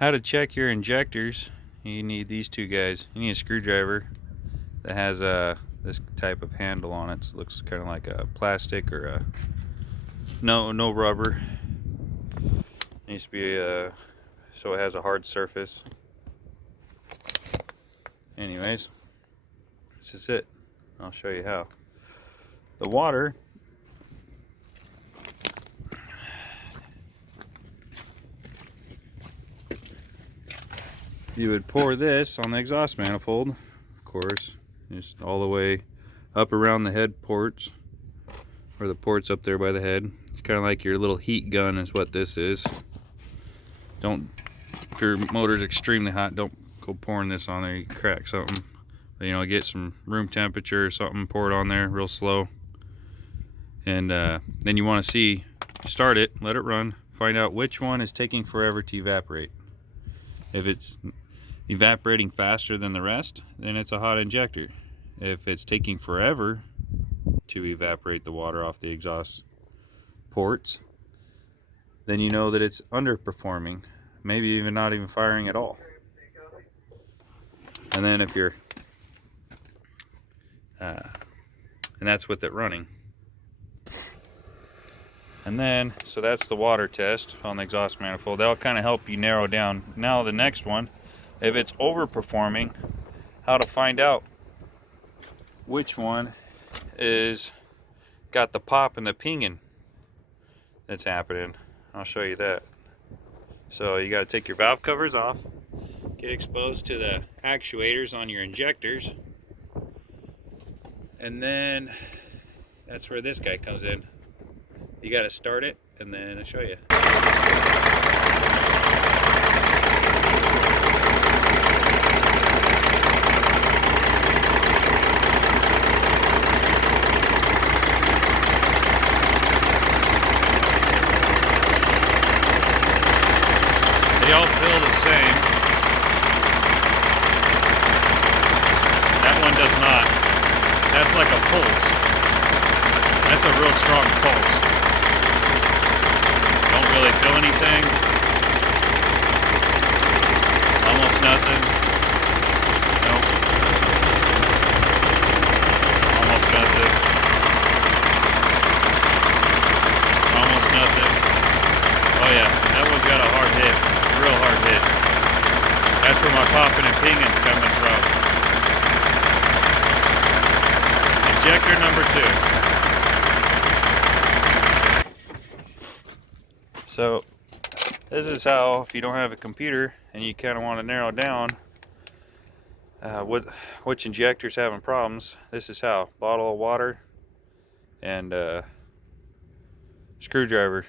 How to check your injectors. You need these two guys. You need a screwdriver that has this type of handle on it. It looks kind of like a plastic or a no rubber. It needs to be so it has a hard surface. Anyways, this is it. I'll show you how. The water, you would pour this on the exhaust manifold, of course, just all the way up around the head ports, or the ports up there by the head. It's kind of like your little heat gun is what this is. If your motor's extremely hot, don't go pouring this on there, you can crack something. But, you know, get some room temperature or something, pour it on there real slow. And then you want to see, start it, let it run, find out which one is taking forever to evaporate. If it's evaporating faster than the rest, then it's a hot injector. If it's taking forever to evaporate the water off the exhaust ports, then you know that it's underperforming, maybe even not even firing at all. And then if you're and that's with it running. And then, so that's the water test on the exhaust manifold. That'll kind of help you narrow down. Now the next one, if it's overperforming, how to find out which one is got the pop and the pinging that's happening. I'll show you that. So you got to take your valve covers off, get exposed to the actuators on your injectors, and then that's where this guy comes in. You got to start it, and then I'll show you. They all feel the same. That one does not. That's like a pulse. That's a real strong pulse. Don't really feel anything. Almost nothing. Nope. Almost nothing. Almost nothing. Oh yeah, that one's got a hard hit. Real hard hit. That's where my popping and pinging's coming from. Injector number 2. So this is how, if you don't have a computer and you kind of want to narrow down which injector's having problems, this is how. Bottle of water and screwdriver.